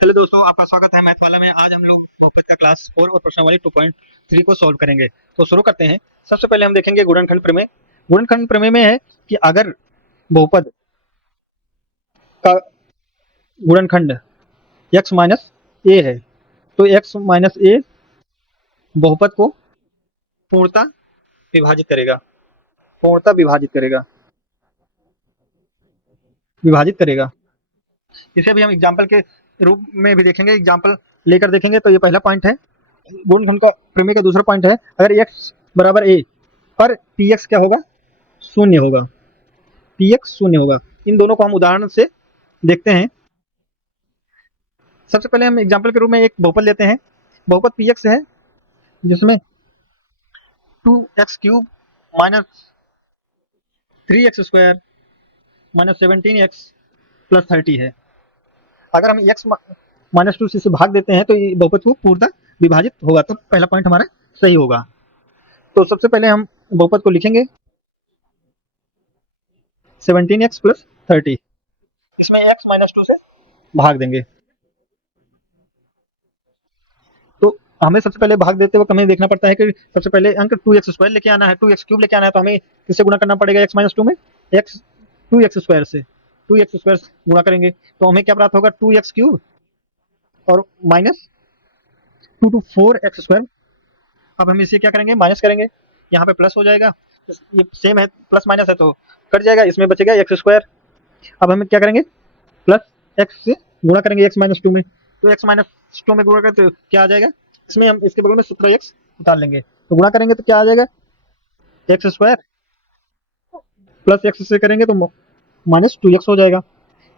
Hello दोस्तों, आपका स्वागत है मैथ वाला में। आज हम लोग बहुपद का क्लास 4 और प्रश्नावली 2.3 को सॉल्व करेंगे। तो शुरू करते हैं। सबसे पहले हम देखेंगे गुणनखंड प्रमेय। गुणनखंड प्रमेय में है कि अगर बहुपद का गुणनखंड x माइनस ए है तो x माइनस ए बहुपद को पूर्णतः विभाजित करेगा। पूर्णतः विभाजित करेगा। इसे भी हम एग्जाम्पल के रूप में भी देखेंगे। एग्जाम्पल लेकर देखेंगे। तो ये पहला पॉइंट है। गुणनखंड का प्रमेय का दूसरा पॉइंट है, अगर x बराबर a पर पी एक्स क्या होगा, शून्य होगा। पी एक्स शून्य होगा। इन दोनों को हम उदाहरण से देखते हैं। सबसे पहले हम एग्जाम्पल के रूप में एक बहुपद लेते हैं। बहुपद पी एक्स है जिसमें 2x³ minus 3x² minus 17x+30 है। अगर हम x माइनस 2 से भाग देते हैं तो ये बहुपद को पूर्णतः विभाजित होगा। तो पहला पॉइंट हमारा सही होगा। तो सबसे पहले हम बहुपद को लिखेंगे 17x+30। इसमें x माइनस 2 से भाग देंगे। तो हमें सबसे पहले भाग देते वक्त हमें देखना पड़ता है कि सबसे पहले अंक 2x² लेके आना है, 2x³ लेके आना है। तो हमें किससे गुणा करना पड़ेगा x माइनस 2 में? x 2x² से। 2x² गुणा करेंगे तो हमें क्या प्राप्त होगा? 2x³ और माइनस 2 टू 4x²। अब हम इसे क्या करेंगे? माइनस करेंगे। यहाँ पे प्लस हो जाएगा। ये सेम है, प्लस माइनस है तो कट जाएगा। इसमें बचेगा x²। अब हम क्या करेंगे? प्लस x से गुणा करेंगे x माइनस 2 में। तो x माइनस 2 में गुणा करें तो क्या आ जाएगा? इसमें हम इसके बगल में 17x उतार लेंगे तो गुणा करेंगे तो क्या आ जाएगा? x² प्लस x से करेंगे तो माइनस 2x हो जाएगा।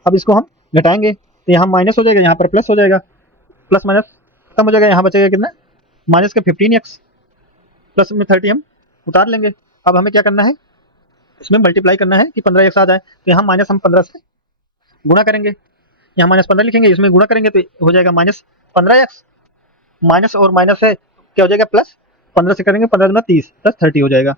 अब इसको हम घटाएंगे तो यहाँ माइनस हो जाएगा, यहाँ पर प्लस हो जाएगा। प्लस माइनस खत्म हो जाएगा। यहाँ बचेगा कितना? माइनस का 15x, प्लस में 30 हम उतार लेंगे। अब हमें क्या करना है? इसमें मल्टीप्लाई करना है कि 15x आ जाए। तो यहाँ माइनस हम 15 से गुणा करेंगे। यहाँ माइनस 15 लिखेंगे, इसमें गुणा करेंगे तो हो जाएगा माइनस 15x। माइनस और माइनस है क्या हो जाएगा? प्लस। 15 से करेंगे 15 दूना 30 प्लस 30 हो जाएगा।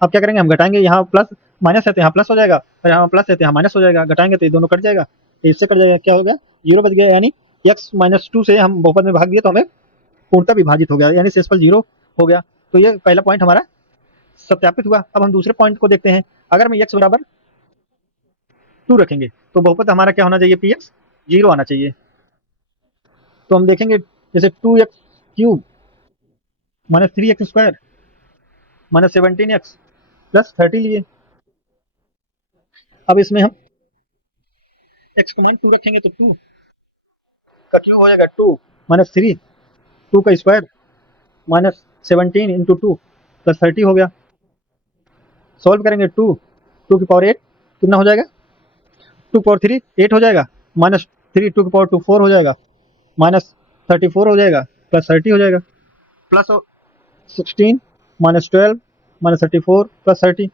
अब क्या करेंगे? हम घटाएंगे। यहाँ प्लस माइनस है तो यहाँ प्लस हो जाएगा, और यहाँ प्लस है तो यहाँ माइनस हो जाएगा। घटाएंगे तो ये दोनों कट जाएगा, इससे कट जाएगा। क्या हो गया? 0 बच गया। यानी x माइनस 2 से हम बहुपद में भाग दिए तो हमें पूर्णतः विभाजित हो गया, यानी शेषफल 0 हो गया। तो ये पहला पॉइंट हमारा सत्यापित हुआ। अब हम दूसरे पॉइंट को देखते हैं। अगर हम x बराबर 2 रखेंगे तो बहुपद हमारा क्या होना चाहिए? पी एक्स 0 आना चाहिए। तो हम देखेंगे जैसे 2x³ minus 3x² minus 17x+30 लिए। अब इसमें हम x को मान 2 रखेंगे तो 2 का क्यूब हो जाएगा 2 माइनस 3, 2 का स्क्वायर माइनस 17 इंटू 2 प्लस 30 हो गया। सॉल्व करेंगे 2 की पावर 8 कितना हो जाएगा? 2 पावर 3 8 हो जाएगा। माइनस 3 2 की पावर 2 4 हो जाएगा। माइनस 34 हो जाएगा प्लस 30 हो जाएगा। Plus 16 minus 12 minus 34 plus 30।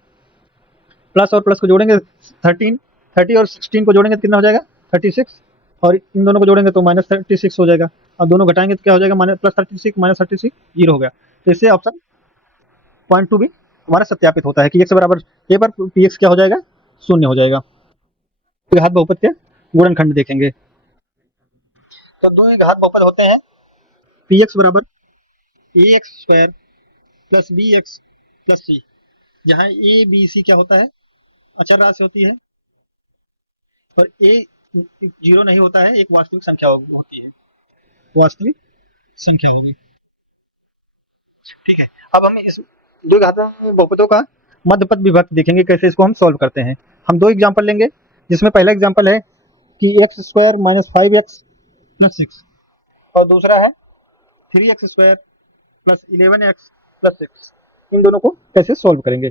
Plus और प्लस को जोड़ेंगे 13, 30 और 16 को जोड़ेंगे तो कितना हो जाएगा? 36। और इन दोनों को जोड़ेंगे तो माइनस 36 हो जाएगा। और दोनों घटाएंगे तो क्या हो जाएगा? माइनस प्लस 36 माइनस 36 0 हो गया। तो इससे ऑप्शन पॉइंट 2 भी हमारा सत्यापित होता है कि x बराबर a पर पी एक्स क्या हो जाएगा? शून्य हो जाएगा। द्विघात बहुपद के गुणनखंड देखेंगे। तो दो घात बहुपद होते हैं पी एक्स बराबर ax² plus B X plus C, जहाँ ए बी सी क्या होता है? अचर राशि होती है, और ए 0 नहीं होता है, एक वास्तविक संख्या होती है। वास्तविक संख्या होगी। ठीक है। अब हम इस दो घात बहुपदों का मध्यपद विभक्त देखेंगे, कैसे इसको हम सॉल्व करते हैं। हम दो एग्जांपल लेंगे, जिसमें पहला एग्जांपल है कि x² माइनस 5x+6 और दूसरा है 3x² प्लस 11x+6। इन दोनों को कैसे सॉल्व करेंगे?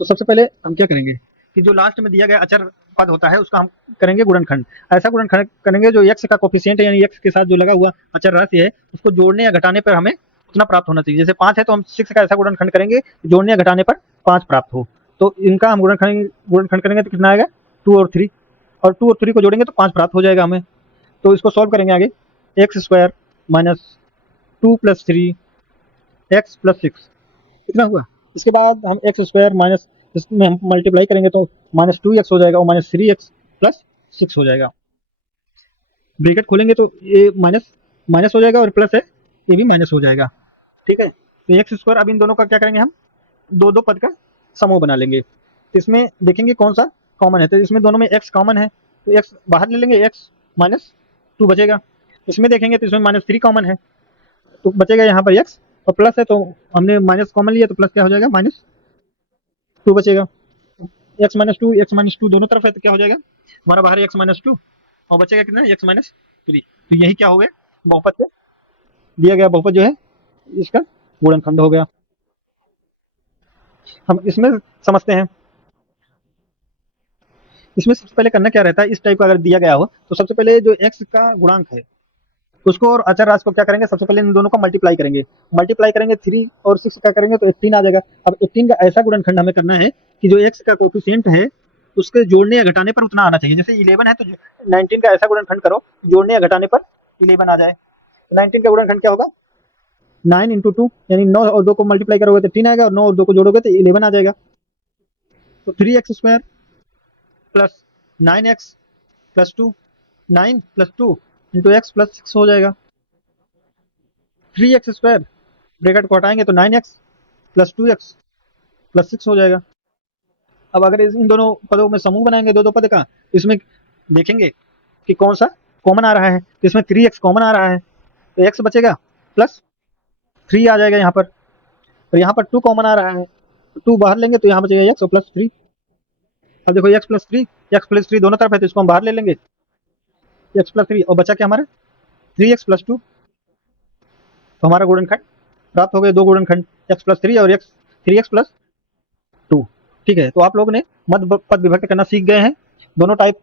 तो सबसे पहले हम क्या करेंगे कि जो लास्ट में दिया गया अचर पद होता है उसका हम करेंगे गुणनखंड। ऐसा गुणनखंड करेंगे जो x का कोफिशिएंट है, यानी x के साथ जो लगा हुआ अचर राशि है उसको जोड़ने या घटाने पर हमें उतना प्राप्त होना चाहिए। जैसे 5 है तो हम 6 का ऐसा गुणनखंड करेंगे जोड़ने या घटाने पर 5 प्राप्त हो। तो इनका हम गुणनखंड करेंगे तो कितना आएगा? 2 और 3, और 2 और 3 को जोड़ेंगे तो 5 प्राप्त हो जाएगा हमें। तो इसको सॉल्व करेंगे आगे। x² माइनस 2 प्लस 3 x+6 कितना हुआ? इसके बाद हम x² माइनस, इसमें हम मल्टीप्लाई करेंगे तो माइनस 2x हो जाएगा और माइनस 3x+6 हो जाएगा। ब्रैकेट खोलेंगे तो ये माइनस माइनस हो जाएगा और प्लस है ये भी माइनस हो जाएगा। ठीक है, तो एक्स स्क्वायर, अब इन दोनों का क्या करेंगे हम, दो दो पद का समूह बना लेंगे। तो इसमें देखेंगे कौन सा कॉमन है, तो इसमें दोनों में एक्स कॉमन है तो एक्स बाहर ले लेंगे, एक्स माइनस टू बचेगा। इसमें देखेंगे तो इसमें माइनस थ्री कॉमन है तो बचेगा यहाँ पर एक्स, और प्लस है तो हमने माइनस कॉमन लिया तो प्लस क्या हो जाएगा, माइनस टू बचेगा। एक्स माइनस टू दोनों तरफ है तो क्या हो जाएगा हमारा बाहर एक्स माइनस टू, और बचेगा कितना, एक्स माइनस थ्री। तो यही क्या हो गया, बहुपद से दिया गया बहुपद जो है इसका गुणनखंड हो गया। हम इसमें समझते हैं, इसमें सबसे पहले करना क्या रहता है, इस टाइप का अगर दिया गया हो तो सबसे पहले जो एक्स का गुणांक है उसको और अचर राशि को क्या करेंगे, सबसे पहले इन दोनों का मल्टीप्लाई करेंगे। मल्टीप्लाई करेंगे 3 और 6 क्या करेंगे तो 18 आ जाएगा। अब 18 का ऐसा गुणनखंड हमें करना है कि जो एक्स का कोफिशिएंट है उसके जोड़ने या घटाने पर उतना आना चाहिए। जैसे 11 है तो 19 का ऐसा गुणनखंड करो जोड़ने या घटाने पर 11 आ जाए। 19 का गुणनखंड क्या होगा, 9 इंटू टू, यानी 9 और 2 को मल्टीप्लाई करोगे तो 3 आएगा, और 9 और 2 को जोड़ोगे तो 11 आ जाएगा। तो 3x² plus 9x plus two, 9 plus two into x plus 6 हो जाएगा। 3x² ब्रैकेट को हटाएंगे तो 9x प्लस 2x प्लस 6 हो जाएगा। अब अगर इन दोनों पदों में समूह बनाएंगे दो दो पद का, इसमें देखेंगे कि कौन सा कॉमन आ रहा है, तो इसमें 3x कॉमन आ रहा है तो x बचेगा प्लस 3 आ जाएगा यहाँ पर, और यहाँ पर 2 कॉमन आ रहा है तो 2 बाहर लेंगे तो यहाँ बचेगा x और प्लस 3। अब देखो एक्स प्लस थ्री दोनों तरफ है तो इसको हम बाहर ले लेंगे, एक्स प्लस थ्री, और बचा क्या हमारा 3x प्लस टू। तो हमारा गुणनखंड प्राप्त हो गए, दो गुणनखंड एक्स प्लस थ्री और एक्स 3x प्लस टू। ठीक है, तो आप लोगों ने मध्य पद विभक्त करना सीख गए हैं, दोनों टाइप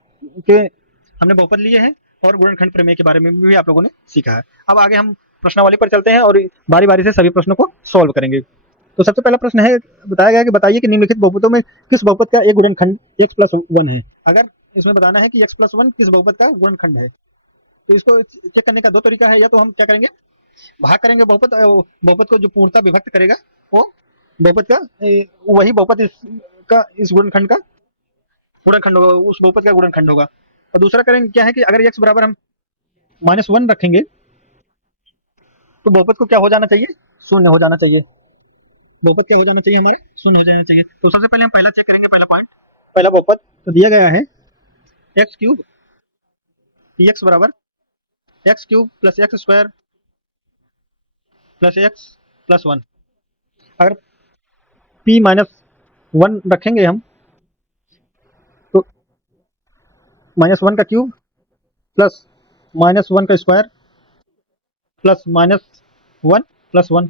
के हमने बहुपद लिए हैं और गुणनखंड प्रमेय के बारे में भी आप लोगों ने सीखा है। अब आगे हम प्रश्नावली पर चलते हैं और बारी बारी से सभी प्रश्नों को सॉल्व करेंगे। तो सबसे पहला प्रश्न है, बताया गया कि बताइए कि निम्नलिखित बहुपदों में किस बहुपद का एक गुणनखंड x प्लस वन है। अगर इसमें बताना है कि x प्लस वन किस बहुपद का गुणनखंड है, तो इसको चेक करने का दो तरीका है, या तो हम क्या करेंगे भाग करेंगे बहुपद, बहुपद को जो पूर्णता विभक्त करेगा वो बहुपद का वही बहुपद इस गुणनखंड का गुणनखंड होगा, उस बहुपद का गुणनखंड होगा। और दूसरा करेंगे क्या है कि अगर x बराबर हम माइनस वन रखेंगे तो बहुपद को क्या हो जाना चाहिए, शून्य हो जाना चाहिए। बहुपद क्या हो जाना चाहिए, हमारे शून्य हो जाना चाहिए। तो सबसे पहले हम पहला चेक करेंगे, पहला पॉइंट, पहला बहुपद तो दिया गया है एक्स क्यूब पी एक्स बराबर x cube plus x square plus x plus one. अगर पी माइनस वन रखेंगे हम तो माइनस वन का क्यूब प्लस माइनस वन का square plus minus one plus one.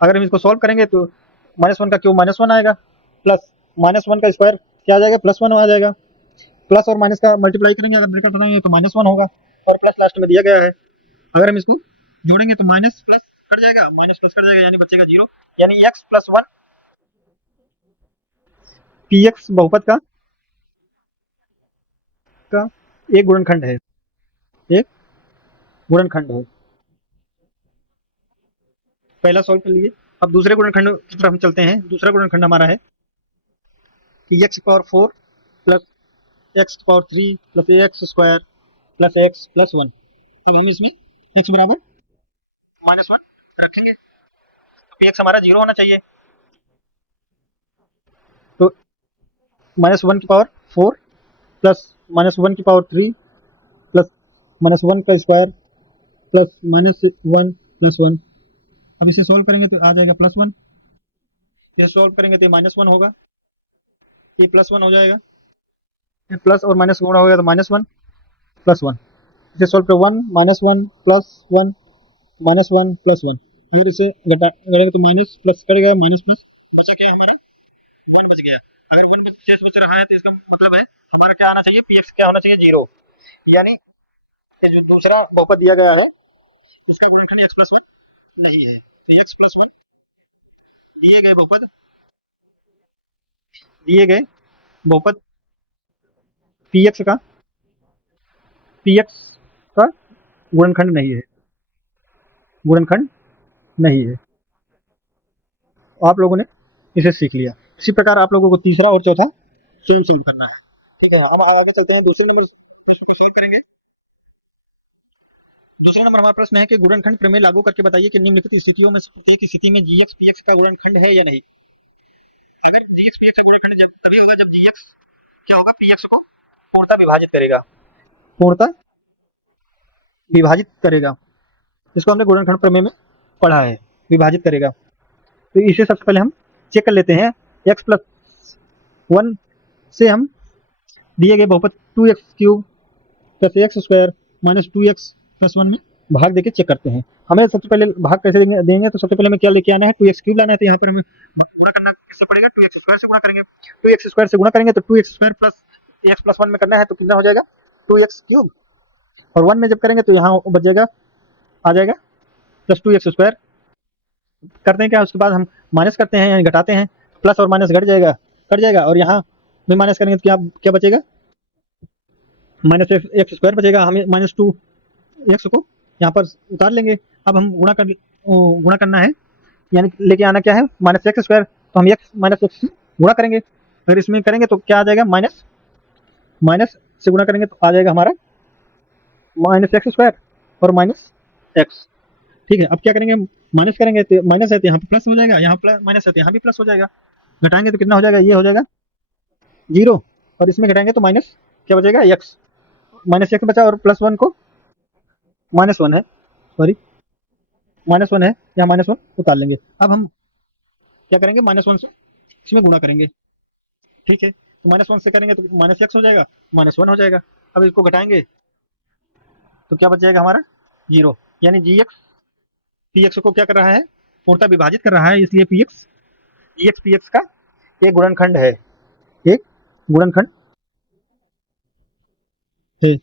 अगर हम इसको सॉल्व करेंगे तो माइनस वन का क्यूब माइनस वन आएगा, प्लस माइनस वन का स्क्वायर क्या आ जाएगा, प्लस वन आ जाएगा। प्लस और माइनस का मल्टीप्लाई करेंगे, अगर ब्रैकेट बनाएंगे तो माइनस वन होगा, और प्लस लास्ट में दिया गया है। अगर हम इसको जोड़ेंगे तो माइनस प्लस कट जाएगा, माइनस प्लस कट जाएगा, यानी बचेगा जीरो, यानी x plus one P x बहुपद का एक गुणनखंड है, एक गुणनखंड है। पहला सॉल्व कर लीजिए। अब दूसरे गुणनखंड की तरफ हम चलते हैं। दूसरा गुणनखंड हमारा है कि x power four plus x power three plus x square plus x plus one. अब हम इसमें एक्स बराबर माइनस वन रखेंगे तो पी एक्स हमारा जीरो होना चाहिए। तो माइनस वन की power four plus minus one की power three plus minus one का square plus minus one plus one. अब इसे सोल्व करेंगे तो आ जाएगा प्लस वन, इसे सोल्व करेंगे तो माइनस वन होगा, ये प्लस वन हो जाएगा, ये प्लस और माइनस गुणा हो गया तो माइनस वन प्लस वन। इसे सोल्व कर one minus one plus one minus one plus one. अगर इसे घटाएंगे तो माइनस प्लस कर गया, माइनस प्लस बचा क्या हमारा वन बच गया। अगर वन शेष बच रहा है तो इसका मतलब है हमारा क्या आना चाहिए, पी एक्स क्या होना चाहिए, जीरो। यानी ये जो दूसरा बहुपद दिया गया है इसका गुणनखंड एक्स प्लस वन नहीं है। तो एक्स प्लस वन दिए गए बहुपद दिए गए बहुपद पी एक्स का गुणनखंड नहीं है, गुणनखंड नहीं है। आप लोगों ने इसे सीख लिया। इसी प्रकार आप लोगों को तीसरा और चौथा सेम सेम करना है। ठीक है, हम आगे चलते हैं, दूसरे नंबर प्रश्न को सॉल्व करेंगे। पर हमारा प्रश्न है कि गुणनखंड प्रमेय लागू करके बताइए कि निम्नलिखित स्थितियों में से प्रत्येक स्थिति में जीएक्स पीएक्स का गुणनखंड है या नहीं। अगर जीएक्स पीएक्स का गुणनखंड तभी होगा जब जीएक्स क्या होगा, पीएक्स को पूर्णतः विभाजित करेगा, पूर्णतः विभाजित करेगा। इसको हमने गुणनखंड प्रमेय में पढ़ा है, विभाजित करेगा। तो इसे सबसे पहले हम चेक कर लेते हैं। x प्लस 1 से हम दिए गए बहुपद 2x cube plus x square minus 2x plus 1 में भाग देके चेक करते हैं। हमें सबसे पहले भाग कैसे देंगे, तो सबसे पहले हमें क्या लेके आना है, 2x क्यूब लाना है। तो यहाँ पर हमें गुणा करना किससे पड़ेगा, 2x स्क्वायर से गुणा करेंगे। 2x स्क्वायर से गुणा करेंगे तो 2x square plus x plus 1 में करना है तो कितना हो जाएगा, 2x क्यूब, और 1 में जब करेंगे तो यहाँ बचेगा, आ जाएगा प्लस 2x स्क्वायर। करते हैं क्या, उसके बाद हम माइनस करते हैं यानी घटाते हैं, प्लस और माइनस घट जाएगा, कट जाएगा, और यहाँ में माइनस करेंगे तो क्या क्या बचेगा, माइनस एक्स स्क्वायर बचेगा। हमें माइनस 2x को यहाँ पर उतार लेंगे। अब हम गुणा करना है, यानी लेके आना क्या है, माइनस एक्स स्क्वायर। तो हम एक्स माइनस एक्स से गुणा करेंगे। अगर इसमें करेंगे तो क्या आ जाएगा, माइनस माइनस से गुणा करेंगे तो आ जाएगा हमारा माइनस एक्स स्क्वायर और माइनस एक्स। ठीक है, अब क्या करेंगे, माइनस करेंगे तो माइनस है तो यहाँ पे प्लस हो जाएगा, यहाँ प्लस माइनस है तो यहाँ भी प्लस हो जाएगा। घटाएंगे तो कितना हो जाएगा, ये हो जाएगा 0, और इसमें घटाएंगे तो माइनस क्या बचेगा, एक्स, माइनस एक्स बचा, और प्लस 1 को माइनस 1 है, सॉरी माइनस 1 है, यहाँ माइनस 1 उतार लेंगे। अब हम क्या करेंगे, माइनस 1 से इसमें गुणा करेंगे। ठीक है, तो माइनस 1 से करेंगे तो माइनस एक्स हो जाएगा, माइनस 1 हो जाएगा। अब इसको घटाएंगे तो क्या बच जाएगा हमारा 0, यानी जी एक्स पी एक्स को क्या कर रहा है, पूर्णतः विभाजित कर रहा है, इसलिए पी एक्स जी एक्स पी एक्स का एक गुणनखंड है, एक गुणनखंड है।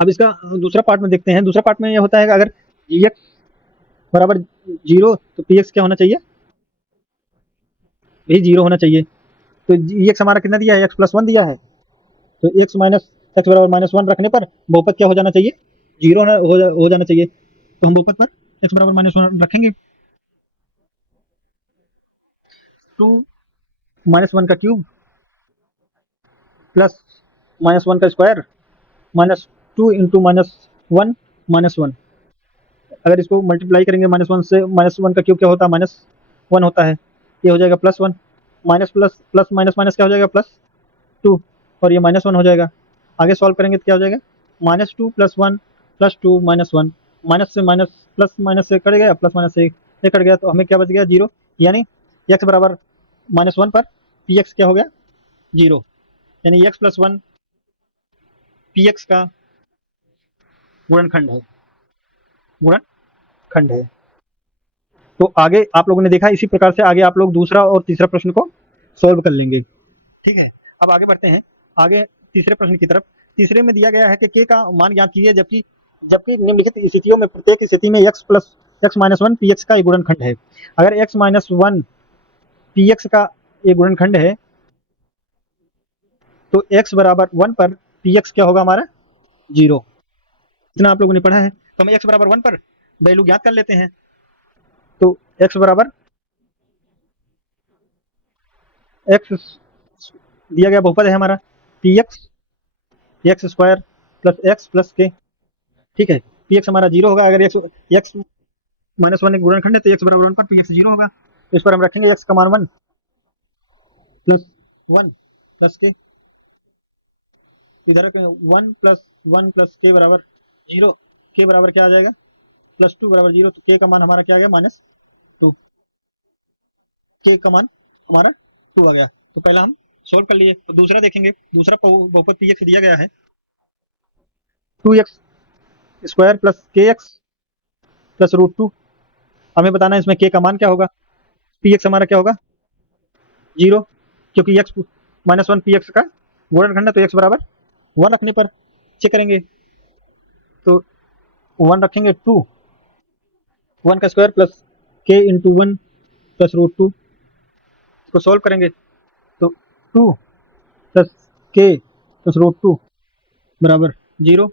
अब इसका दूसरा पार्ट में देखते हैं। दूसरा पार्ट में यह होता है कि अगर जी एक्स बराबर 0 तो पी एक्स क्या होना चाहिए, यही 0 होना चाहिए। तो जी एक्स हमारा कितना दिया है, एक्स प्लस 1 दिया है, तो एक्स माइनस एक्स बराबर माइनस 1 रखने पर बहुपद क्या हो जाना चाहिए, 0 हो जाना चाहिए। तो हम बहुपद पर एक्स बराबर माइनस 1 रखेंगे, 2 माइनस 1 का क्यूब प्लस माइनस 1 का square minus 2 into minus 1 minus 1। अगर इसको मल्टीप्लाई करेंगे माइनस 1 से, माइनस 1 का क्यूब क्या होता है, माइनस 1 होता है, ये हो जाएगा plus 1, minus plus plus minus minus क्या हो जाएगा, प्लस 2, और ये माइनस 1 हो जाएगा। आगे सॉल्व करेंगे तो क्या हो जाएगा, minus 2 plus 1 plus 2 minus 1, minus से माइनस प्लस माइनस से कट गया, प्लस माइनस से ये कट गया, तो हमें क्या बच गया, 0, यानी एक्स बराबर माइनस 1 पर पी एक्स क्या हो गया, 0, यानी एक्स प्लस 1 पी एक्स का गुणनखंड है, गुणनखंड है। तो आगे आप लोगों ने देखा, इसी प्रकार से आगे आप लोग दूसरा और तीसरा प्रश्न को सॉल्व कर लेंगे। ठीक है, अब आगे बढ़ते हैं, आगे तीसरे प्रश्न की तरफ। तीसरे में दिया गया है कि के का मान ज्ञात कीजिए, जबकि जबकि निम्नलिखित स्थितियों में प्रत्येक स्थिति में x plus X minus 1 P x का एक गुणनखंड है। अगर एक्स माइनस 1 पी एक्स का एक गुणनखंड है तो एक्स बराबर 1 पर पी एक्स क्या होगा हमारा, 0। इतना आप लोगों ने पढ़ा है, तो हम एक्स बराबर 1 पर वैल्यू ज्ञात कर लेते हैं। तो एक्स बराबर एक्स दिया गया बहुपद है हमारा P x x square plus x plus के। ठीक है, पी एक्स हमारा 0 होगा। अगर एक्स एक्स माइनस 1 एक गुणनखंड है तो एक्स बराबर 1 पर पी एक्स 0 होगा। तो इस पर हम रखेंगे एक्स का मान 1 प्लस 1 प्लस के, इधर 1 प्लस 1 प्लस के बराबर 0, के बराबर क्या आ जाएगा, प्लस 2 बराबर 0, तो के का मान हमारा क्या आ गया, माइनस 2, के का मान हमारा 2 आ गया। तो पहला हम सोल्व कर लिए। तो दूसरा देखेंगे, दूसरा बहुपद पी एक्स दिया गया है 2x स्क्वायर प्लस के एक्स प्लस रूट 2। हमें बताना है इसमें के का मान क्या होगा, पी एक्स हमारा क्या होगा, 0, क्योंकि एक्स माइनस 1 पी एक्स का गुणनखंड है, तो एक्स बराबर 1 रखने पर चेक करेंगे तो 1 रखेंगे, 2 1 का स्क्वायर प्लस के इंटू 1 प्लस रूट 2। इसको सॉल्व करेंगे तो 2 प्लस के प्लस रूट 2 बराबर 0,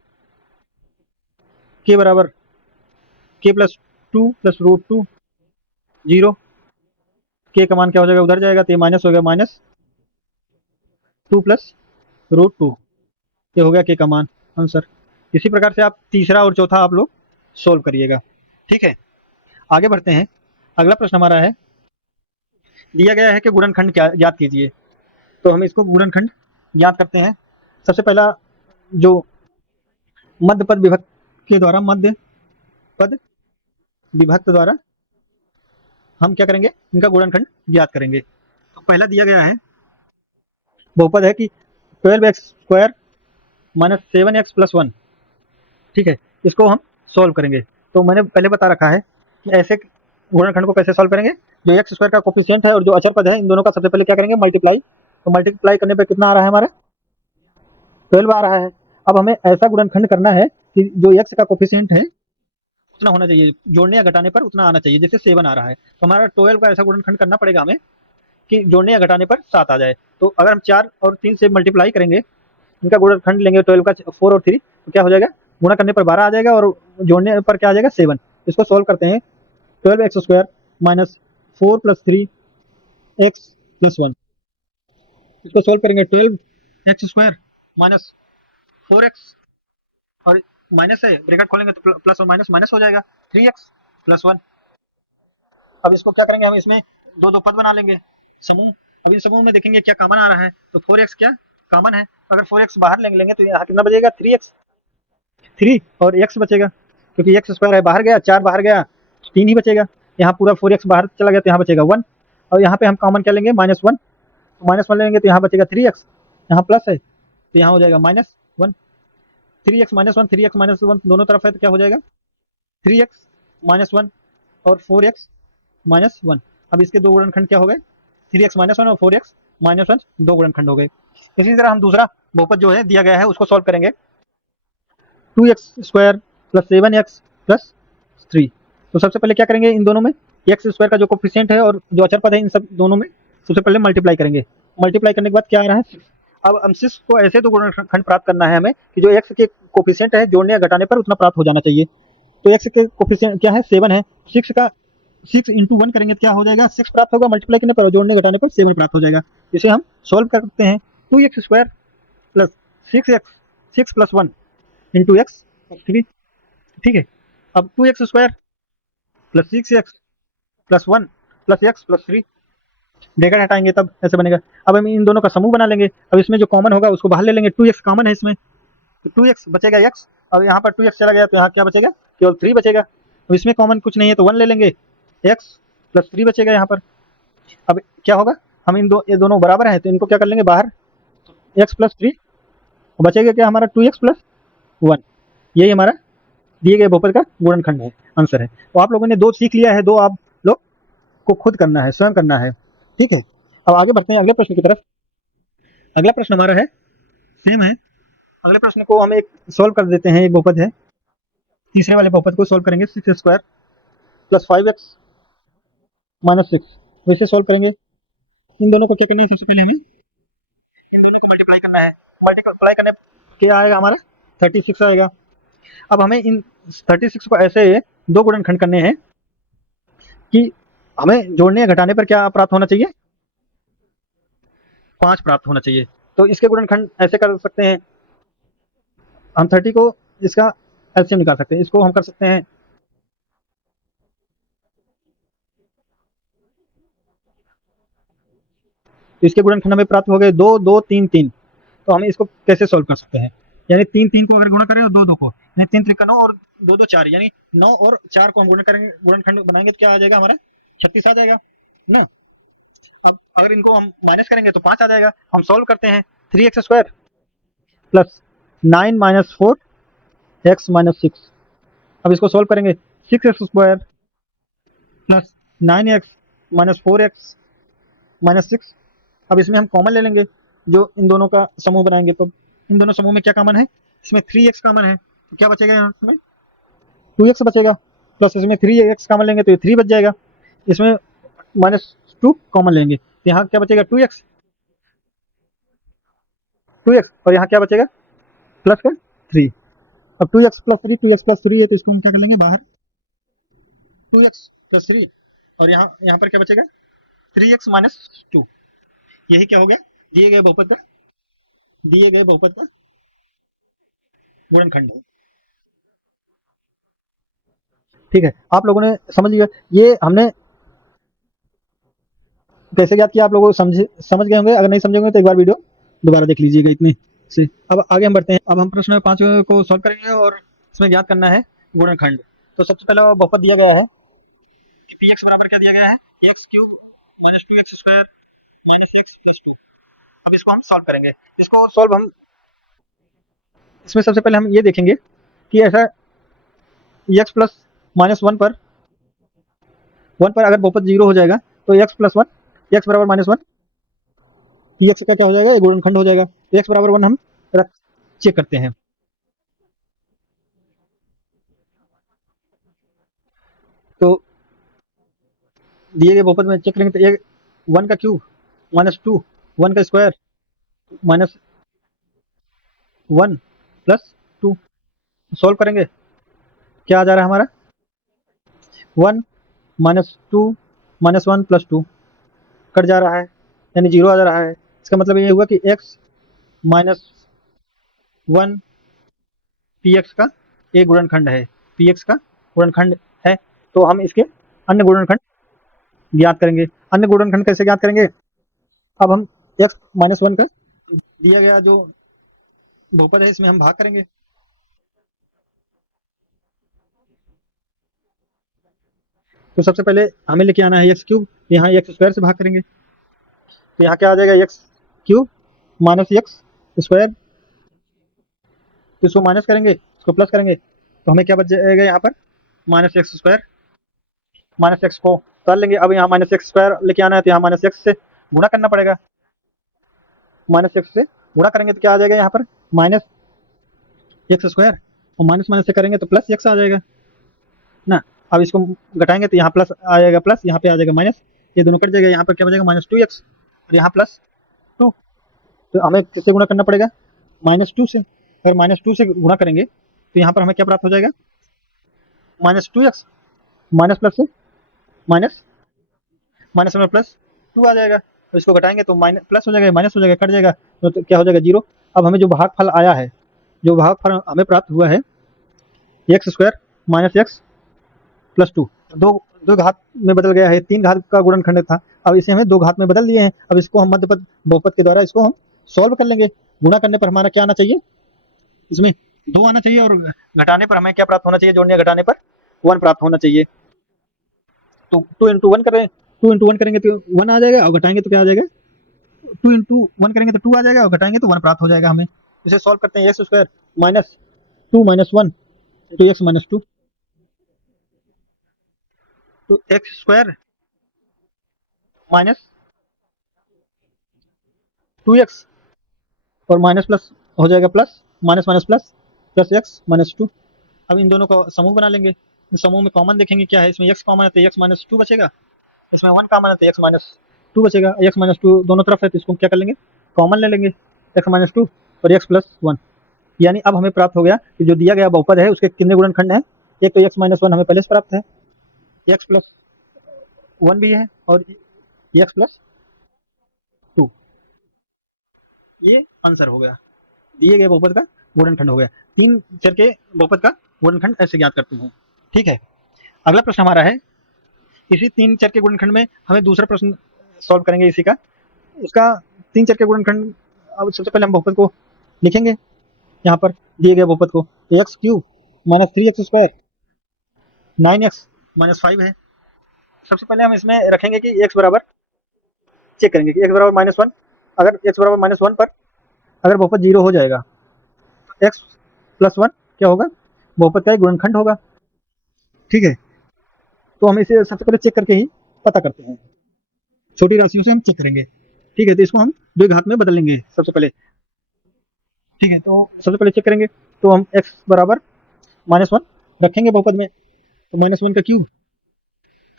के बराबर के प्लस 2 प्लस रूट 2 0, के का मान क्या हो जाएगा, उधर जाएगा तो ये माइनस हो गया, माइनस 2 प्लस रूट 2, ये हो गया के का मान, आंसर। इसी प्रकार से आप तीसरा और चौथा आप लोग सोल्व करिएगा। ठीक है, आगे बढ़ते हैं। अगला प्रश्न हमारा है, दिया गया है कि गुणनखंड क्या ज्ञात कीजिए। तो हम इसको गुणनखंड ज्ञात करते हैं। सबसे पहला जो मध्य पद विभक्त के द्वारा, मध्य पद विभक्त द्वारा हम क्या करेंगे, इनका गुणनखंड ज्ञात करेंगे। तो पहला दिया गया है, बहुपद है कि 12x² माइनस 7x प्लस 1। ठीक है, इसको हम सॉल्व करेंगे। तो मैंने पहले बता रखा है कि ऐसे गुणनखंड को कैसे सॉल्व करेंगे। जो एक्स स्क्वायर का कोफिशिएंट है और जो अचर पद है, इन दोनों का सबसे पहले क्या करेंगे, मल्टीप्लाई। तो मल्टीप्लाई करने पे कितना आ रहा है हमारा, 12 आ रहा है। अब हमें ऐसा गुणनखंड करना है कि जो एक्स का कोफिशिएंट है उतना होना चाहिए, जोड़ने या घटाने पर उतना आना चाहिए, जैसे 7 आ रहा है। तो हमारा 12 का ऐसा गुणनखंड करना पड़ेगा हमें कि जोड़ने या घटाने पर 7 आ जाए। तो अगर हम 4 और 3 से मल्टीप्लाई करेंगे, इनका गुणनखंड लेंगे 12 का, 4 और 3, तो क्या हो जाएगा, गुणा करने पर 12 आ जाएगा और जोड़ने पर क्या आ जाएगा, 7। इसको सॉल्व करते हैं। 12x² minus 4 plus 3x plus 1, इसको सॉल्व करेंगे। 12x² माइनस 4x, और माइनस है, ब्रैकेट खोलेंगे तो प्लस और माइनस माइनस हो जाएगा, 3x प्लस 1। अब इसको क्या करेंगे, हम इसमें दो दो पद बना लेंगे, समूह। अब इन समूह में देखेंगे क्या कॉमन आ रहा है। तो 4x क्या कॉमन है, अगर 4x बाहर लेंगे तो यहाँ कितना बचेगा, 3x, 3 और x बचेगा, क्योंकि x² है, बाहर गया 4, बाहर गया 3 ही बचेगा। यहाँ पूरा 4x बाहर चला गया तो यहाँ बचेगा 1, और यहाँ पे हम कॉमन क्या लेंगे, -1। -1 लेंगे तो यहाँ बचेगा 3x, यहाँ प्लस है तो यहाँ हो जाएगा -1। 3x -1, 3x -1 दोनों तरफ है तो क्या हो जाएगा, 3x -1 और 4x -1। अब इसके दो गुणनखंड क्या हो गए, 3x -1 और 4x -1, दो गुणनखंड हो गए। इसी तरह हम दूसरा बहुपद जो है दिया गया है उसको सॉल्व करेंगे। 2x² plus 7x plus 3। तो सबसे पहले क्या करेंगे, इन दोनों में x² का जो कोफिशिएंट है और जो अचर पद है, इन सब दोनों में सबसे पहले मल्टीप्लाई करेंगे। मल्टीप्लाई करने के बाद क्या आ रहा है, अब हम 6 को ऐसे दो गुणनखंड प्राप्त करना है हमें कि जो x के कोफिशिएंट है जोड़ने या घटाने पर उतना प्राप्त हो जाना चाहिए। तो x के कोफिशिएंट क्या है, 7 है। 6 का 6 इंटू 1 करेंगे तो क्या हो जाएगा, 6 प्राप्त होगा, मल्टीप्लाई करने पर जोड़ने घटाने पर 7 प्राप्त हो जाएगा। इसे हम सॉल्व करते हैं। 2x² plus 6x, 6 plus 1 into x 3। ठीक है, अब 2x² plus 6x plus 1 plus x plus 3, bracket हटाएंगे तब ऐसे बनेगा। अब हम इन दोनों का समूह बना लेंगे। अब इसमें जो कॉमन होगा उसको बाहर ले लेंगे, 2x कॉमन है इसमें, तो 2x बचेगा x, और यहाँ पर 2x चला गया तो यहाँ क्या बचेगा, केवल 3 बचेगा। अब इसमें कॉमन कुछ नहीं है तो 1 ले लेंगे, x प्लस 3 बचेगा यहाँ पर। अब क्या होगा, हम ये दोनों बराबर है तो इनको क्या कर लेंगे बाहर, x प्लस 3, बचेगा क्या हमारा, 2x प्लस 1। यही हमारा दिए गए बहुपद का गुणनखंड है, आंसर है। तो आप लोगों ने दो सीख लिया है, दो आप लोग को खुद करना है, स्वयं करना है। ठीक है, अब आगे बढ़ते हैं अगले प्रश्न की तरफ। अगला प्रश्न हमारा है, सेम है। अगले प्रश्न को हम एक सोल्व कर देते हैं। एक बहुपद है, तीसरे वाले बहुपद को सोल्व करेंगे। 6² प्लस 5x माइनस 6, वैसे सोल्व करेंगे। इन दोनों को क्या करनी है, सबसे पहले हमें इन दोनों को मल्टीप्लाई करना है। मल्टीप्लाई करने क्या आएगा हमारा, 36 आएगा। अब हमें इन 36 को ऐसे दो गुणनखंड करने हैं कि हमें जोड़ने या घटाने पर क्या प्राप्त होना चाहिए, 5 प्राप्त होना चाहिए। तो इसके गुणनखंड ऐसे कर सकते हैं हम, 30 को इसका एलसीएम निकाल सकते हैं। इसको हम कर सकते हैं, तो इसके गुणनखंड हमें प्राप्त हो गए 2 2 3 3। तो हम इसको कैसे सोल्व कर सकते हैं, यानी 3 3 को अगर गुणा करें और 2 2 को, यानी 3 3 9 और 2 2 4, यानी 9 और 4 को हम गुणा करेंगे, गुणनखंड बनाएंगे तो क्या आ जाएगा हमारा, 36 आ जाएगा ना। अब अगर इनको हम माइनस करेंगे तो 5 आ जाएगा। हम सोल्व करते हैं। 3x² plus 9 minus 4x minus 6। अब इसको सोल्व करेंगे। 6x² plus 9x minus 4x minus 6। अब इसमें हम कॉमन ले लेंगे, जो इन दोनों का समूह बनाएंगे। तो इन दोनों समूह में क्या कॉमन है, इसमें 3x कॉमन है तो क्या बचेगा, यहाँ इसमें 2x बचेगा, प्लस इसमें 3x कॉमन लेंगे तो ये 3 बच जाएगा। इसमें -2 कॉमन लेंगे तो यहाँ क्या बचेगा, 2x, 2x, और यहाँ क्या बचेगा, प्लस का 3। अब 2x प्लस 3, 2x प्लस 3 है तो इसको हम क्या कर लेंगे बाहर, 2x प्लस 3, और यहाँ यहाँ पर क्या बचेगा, 3x माइनस 2। यही क्या हो गया, दिए गए बहुपद का गुणनखंड है। ठीक है, आप लोगों ने समझ लिया। ये हमने कैसे ज्ञात किया, आप लोग समझ गए होंगे। अगर नहीं समझे होंगे तो एक बार वीडियो दोबारा देख लीजिएगा इतनी से। अब आगे हम बढ़ते हैं। अब हम प्रश्न 5 को सॉल्व करेंगे और इसमें ज्ञात करना है गुणनखंड। तो सबसे पहला बहुपद दिया गया है कि पी एक्स बराबर क्या दिया गया है, x cube minus two x square minus x plus two. अब इसको हम सॉल्व करेंगे। इसको सॉल्व हम इसमें सबसे पहले हम ये देखेंगे कि ऐसा एक्स प्लस माइनस वन पर अगर बहुपद जीरो हो जाएगा तो एक्स प्लस वन, एक्स बराबर माइनस वन, पी एक्स का क्या हो जाएगा, गुणनखंड हो जाएगा। एक्स बराबर वन हम चेक करते हैं। तो दिए गए बहुपद में चेक करेंगे तो एक वन का क्यूब माइनस टू, वन का square minus one plus two. Solve करेंगे, क्या आ जा रहा है हमारा, one minus two minus one plus two cut जा रहा है, यानी जीरो आ जा रहा है। इसका मतलब ये हुआ कि x minus one P x का एक गुणनखंड है, पी एक्स का गुणनखंड है। तो हम इसके अन्य गुणनखंड ज्ञात करेंगे। अन्य गुणनखंड कैसे ज्ञात करेंगे, अब हम एक्स माइनस वन का दिया गया जो बहुपद है इसमें हम भाग करेंगे। तो सबसे पहले हमें लेके आना है एक्स क्यूब, यहाँ एक्स स्क्वायर से भाग करेंगे। तो यहाँ क्या आ जाएगा, x cube minus x square. तो इसको माइनस करेंगे, इसको प्लस करेंगे तो हमें क्या बच जाएगा यहाँ पर, minus x square. Minus x को कर लेंगे। अब यहाँ माइनस एक्स स्क्वायर लेके आना है तो यहाँ माइनस एक्स से गुणा करना पड़ेगा। माइनस एक्स से गुणा करेंगे तो क्या आ जाएगा यहाँ पर, माइनस एक्स स्क्वायर, और माइनस माइनस से करेंगे तो प्लस एक्स आ जाएगा ना। अब इसको घटाएंगे तो यहाँ प्लस आ जाएगा, प्लस यहाँ पे आ जाएगा माइनस, ये दोनों कट जाएगा। यहाँ पर क्या बचेगा, माइनस टू एक्स, और यहाँ प्लस टू। तो हमें किससे गुणा करना पड़ेगा, माइनस टू से। अगर माइनस टू से गुणा करेंगे तो यहाँ पर हमें क्या प्राप्त हो जाएगा, minus two x, minus plus से माइनस, माइनस में प्लस टू आ जाएगा। तो इसको घटाएंगे तो माइनस प्लस हो जाएगा, माइनस हो जाएगा, कट जाएगा तो क्या हो जाएगा, जीरो। अब हमें जो भागफल आया है, जो भागफल हमें प्राप्त हुआ है, x square minus x plus two, दो दो घात में बदल गया है, तीन घात का गुणनखंड था, अब इसे हमें दो घात में बदल दिए हैं। अब इसको हम मध्यपद बहुपद के द्वारा इसको हम सॉल्व कर लेंगे। गुणा करने पर हमारा क्या आना चाहिए, इसमें दो आना चाहिए, और घटाने पर हमें क्या प्राप्त होना चाहिए, जोड़ने घटाने पर वन प्राप्त होना चाहिए। तो टू इंटू वन करें, टू इंटू वन करेंगे तो वन आ जाएगा, और घटाएंगे तो क्या आ जाएगा, टू इंटू वन करेंगे तो टू आ जाएगा, और घटाएंगे तो वन प्राप्त हो जाएगा हमें। इसे सॉल्व करते हैं, X square minus two minus one into X minus two. तो X square minus two X और माइनस प्लस हो जाएगा, plus minus minus plus, plus X minus two. अब इन दोनों का समूह बना लेंगे। समूह में कॉमन देखेंगे क्या है, इसमें एक्स कॉमन है तो एक्स माइनस टू बचेगा, इसमें वन कॉमन है तो एक्स माइनस टू बचेगा। एक्स माइनस टू दोनों तरफ है तो इसको क्या कर लेंगे, कॉमन ले लेंगे, एक्स माइनस टू और एक्स प्लस वन। यानी अब हमें प्राप्त हो गया कि जो दिया गया बहुपद है उसके कितने गुणनखंड हैं, एक तो एक्स माइनस वन हमें पहले से प्राप्त है, एक्स प्लस वन भी है, और एक्स प्लस टू। ये आंसर हो गया, दिए गए बहुपद का गुणनखंड हो गया। तीन चर के बहुपद का गुणनखंड ऐसे ज्ञात करते हैं। ठीक है, अगला प्रश्न हमारा है, इसी तीन चर के गुणनखंड में हमें दूसरा प्रश्न सॉल्व करेंगे इसी का। उसका तीन चर के गुणनखंड, अब सबसे पहले हम बहुपद को लिखेंगे। यहाँ पर दिए गए बहुपद को, x cube minus three x square nine x minus five है। सबसे पहले हम इसमें रखेंगे कि एक्स बराबर, चेक करेंगे कि एक्स बराबर माइनस वन। अगर एक्स बराबर माइनस वन पर अगर बहुपद जीरो हो जाएगा तो एक्स प्लस वन क्या होगा, बहुपद का एक गुणनखंड होगा। ठीक है, तो हम इसे सबसे पहले चेक करके ही पता करते हैं, छोटी राशियों से हम चेक करेंगे। ठीक है, तो इसको हम दो घात में बदल लेंगे सबसे पहले। ठीक है, तो सबसे पहले चेक करेंगे तो हम x बराबर माइनस वन रखेंगे बहुपद में, तो माइनस वन का क्यूब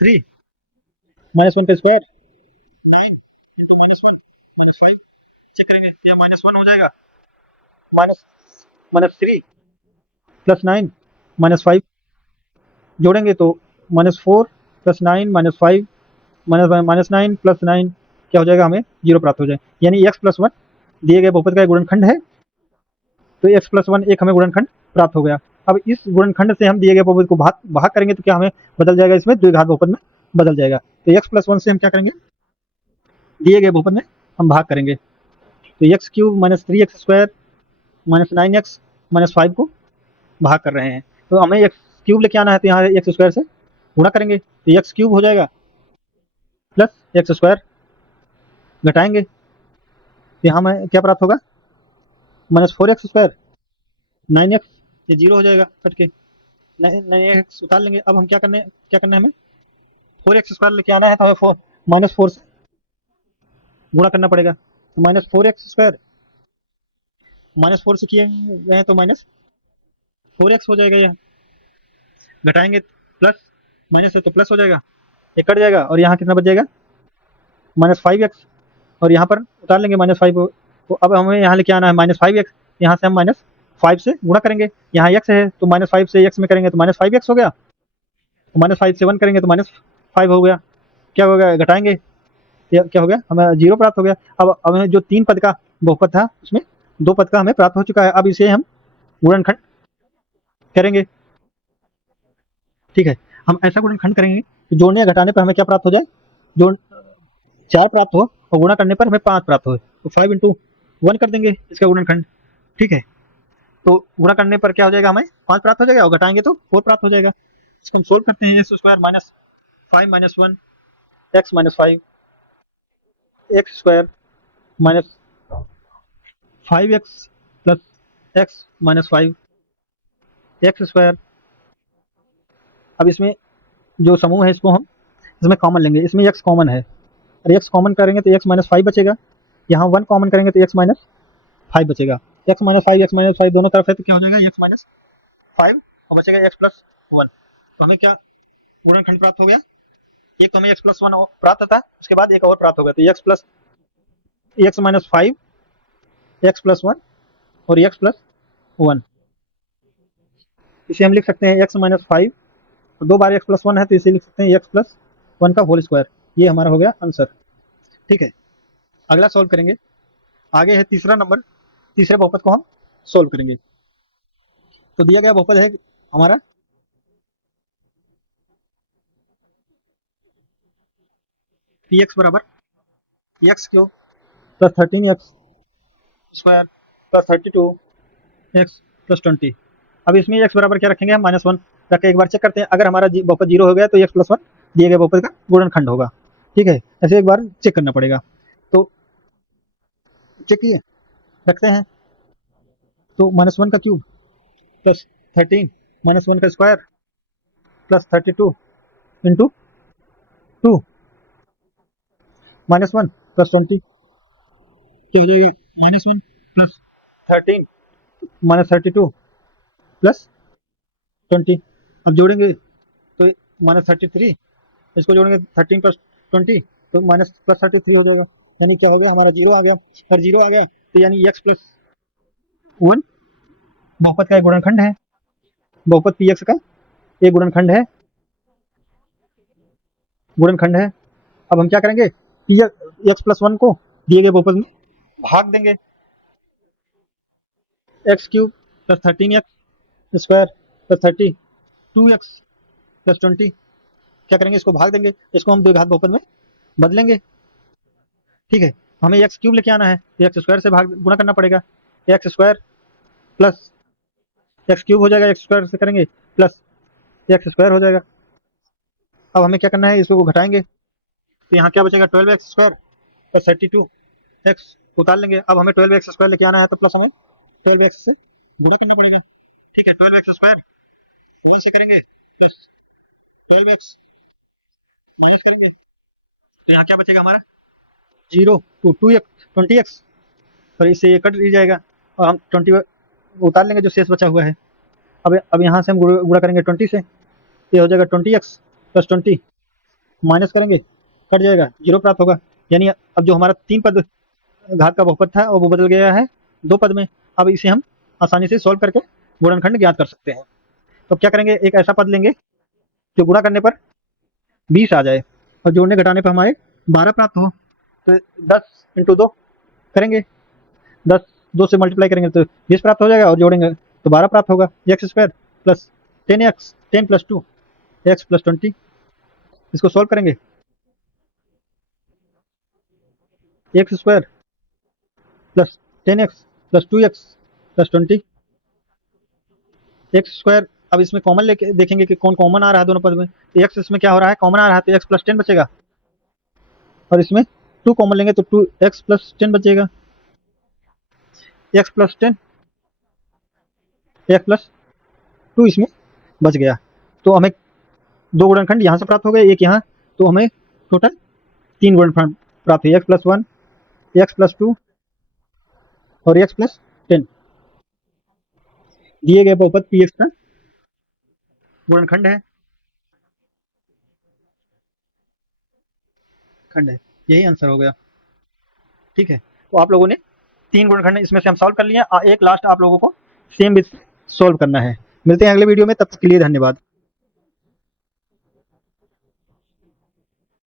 थ्री, माइनस वन का square nine, minus one minus five. Check करेंगे तो माइनस वन हो जाएगा, minus minus three plus nine minus five, जोड़ेंगे तो minus four plus nine minus five minus minus nine plus nine क्या हो जाएगा, हमें जीरो प्राप्त हो जाएगा। यानी एक्स प्लस वन दिए गए बहुपद का गुणनखंड है, तो एक्स प्लस वन एक हमें गुणनखंड प्राप्त हो गया। अब इस गुणनखंड से हम दिए गए बहुपद को भाग करेंगे तो क्या हमें बदल जाएगा, इसमें द्विघात बहुपद में बदल जाएगा। तो x प्लस 1 से हम क्या करेंगे, दिए गए बहुपद में हम भाग करेंगे। तो x cube minus 3x² minus 9x minus 5 को भाग कर रहे हैं, तो हमें एक्स क्यूब लेके आना है, तो यहाँ एक्स स्क्वायर से गुणा करेंगे तो एक्स क्यूब हो जाएगा प्लस एक्स स्क्वायर, घटाएंगे तो यहाँ में क्या प्राप्त होगा, माइनस 4x², 9x, ये जीरो हो जाएगा कट के, 9x उतार लेंगे। अब हम क्या करने हैं, हमें 4x² लेके आना है, तो हमें माइनस 4 से गुणा करना पड़ेगा। तो माइनस 4x², माइनस 4 से किए गए हैं तो माइनस 4x हो जाएगा, ये घटाएंगे प्लस, माइनस है तो प्लस हो जाएगा, ये कट जाएगा और यहाँ कितना बच जाएगा, माइनस 5x, और यहाँ पर उतार लेंगे माइनस 5 को। अब हमें यहाँ लेके आना है माइनस 5x, यहाँ से हम माइनस 5 से गुणा करेंगे, यहाँ x है तो माइनस 5 से x में करेंगे तो माइनस 5x हो गया, तो माइनस 5 से 1 करेंगे तो माइनस 5 हो गया, क्या हो गया, घटाएंगे क्या हो गया, हमें 0 प्राप्त हो गया। अब हमें जो 3 पद का बहुपद था उसमें 2 पद का हमें प्राप्त हो चुका है। अब इसे हम गुणनखंड करेंगे, ठीक है, हम ऐसा गुणनखंड करेंगे कि जोड़ने या घटाने पर हमें क्या प्राप्त हो जाए, जो 4 प्राप्त हो और गुणा करने पर हमें 5 प्राप्त हो, तो 5 इंटू 1 कर देंगे इसका गुणनखंड, ठीक है। तो गुणा करने पर क्या हो जाएगा, हमें 5 प्राप्त हो जाएगा और घटाएंगे तो 4 प्राप्त हो जाएगा। इसको हम सोल्व करते हैं, X square minus 5 minus 1 x minus 5 x square minus 5x plus X minus 5 x square. अब इसमें जो समूह है इसको हम इसमें कॉमन लेंगे, इसमें x कॉमन है, और x कॉमन करेंगे तो x माइनस 5 बचेगा, यहाँ 1 कॉमन करेंगे तो x माइनस 5 बचेगा, x माइनस 5 दोनों तरफ है तो क्या हो जाएगा, x माइनस 5 और बचेगा x प्लस 1। तो हमें क्या गुणनखंड प्राप्त हो गया, एक तो हमें x प्लस 1 प्राप्त था, उसके बाद एक और प्राप्त हो गया, तो x माइनस 5 x प्लस 1 और x प्लस 1, इसे हम लिख सकते हैं x माइनस 5, 2 बार x प्लस 1 है तो इसे लिख सकते हैं x प्लस 1 का होल स्क्वायर। ये हमारा हो गया आंसर, ठीक है। अगला सॉल्व करेंगे, आगे है तीसरा नंबर, तीसरे बहुपद को हम सोल्व करेंगे। तो दिया गया बहुपद है हमारा px बराबर x cube plus 13x square plus 32x plus 20। अब इसमें x बराबर क्या रखेंगे, हम माइनस 1 रख के एक बार चेक करते हैं, अगर हमारा बहुपद 0 हो गया तो x प्लस 1 दिए गए बहुपद का गुणनखंड होगा, ठीक है, ऐसे एक बार चेक करना पड़ेगा। तो चेक किए, रखते हैं, तो माइनस 1 का क्यूब प्लस 13 माइनस 1 का square plus 32 into 2 minus 1 plus 20, तो हो जाएगा माइनस 1 प्लस 13 माइनस 32 प्लस 20। अब जोड़ेंगे तो माइनस 33, इसको जोड़ेंगे 13 प्लस 20 तो माइनस प्लस 33 हो जाएगा, यानी क्या हो गया, हमारा 0 आ गया, और 0 आ गया तो यानी x प्लस 1 बहुपद का एक गुणनखंड है, बहुपद px का एक गुणनखंड है। अब हम क्या करेंगे, x प्लस 1 को दिए गए बहुपद में भाग देंगे, x cube plus 13x square plus 32x plus 20, क्या करेंगे, इसको भाग देंगे, इसको हम द्विघात बहुपद में बदलेंगे, ठीक है। हमें एक्स क्यूब लेके आना है तो एक्स स्क्वायर से भाग गुणा करना पड़ेगा, x square plus x cube हो जाएगा, एक्स स्क्वायर से करेंगे प्लस एक्स स्क्वायर हो जाएगा। अब हमें क्या करना है, इसको घटाएंगे तो यहाँ क्या बचेगा, 12x स्क्वायर प्लस 32x उतार लेंगे। अब हमें 12x स्क्वायर लेके आना है तो प्लस हमें 12x से गुणा करना पड़ेगा, ठीक है, 12x स्क्वायर 1 से करेंगे प्लस 12x माइनस करेंगे तो यहाँ क्या बचेगा हमारा, 0 टू 2x 20x, और इससे ये कट जाएगा और हम 20 उतार लेंगे जो शेष बचा हुआ है। अब यहाँ से हम गुणा करेंगे 20 से, ये हो जाएगा 20x प्लस 20 माइनस करेंगे, कट जाएगा, 0 प्राप्त होगा, यानी अब जो हमारा 3 पद घात का बहुपद था और वो बदल गया है 2 पद में। अब इसे हम आसानी से सॉल्व करके गुणनखंड ज्ञात कर सकते हैं। तो क्या करेंगे, एक ऐसा पद लेंगे जो गुणा करने पर 20 आ जाए और जोड़ने घटाने पर हमारे 12 प्राप्त हो, तो 10 इंटू 2 करेंगे, 10 2 से मल्टीप्लाई करेंगे तो 20 प्राप्त हो जाएगा और जोड़ेंगे तो 12 प्राप्त होगा, x square plus 10x 10 plus 2 x plus 20। इसको सॉल्व करेंगे, x square plus 10x plus 2x plus 20 x square. अब इसमें कॉमन लेके देखेंगे कि कौन कॉमन आ रहा है दोनों पद में। तो एक्स इसमें क्या हो रहा है, कॉमन आ रहा है, तो एक्स प्लस 10 बचेगा, और इसमें 2 कॉमन लेंगे तो 2x प्लस 10 बचेगा, एक्स प्लस 10 एक्स प्लस 2 इसमें बच गया। तो हमें दो गुणनखंड यहाँ से प्राप्त हो गए, एक यहाँ, तो हमें टोटल 3 गुणनखंड प्राप्त हुए, एक्स प्लस 1 एक्स प्लस 2 और एक्स प्लस 10। दिए गए बहुपद पी एक्स का गुणनखंड है, खंड है, यही आंसर हो गया। ठीक है, तो आप लोगों ने 3 गुणनखंड इसमें से हम सॉल्व कर लिए। एक लास्ट आप लोगों को सेम विथ सॉल्व करना है। मिलते हैं अगले वीडियो में, तब तक के लिए धन्यवाद।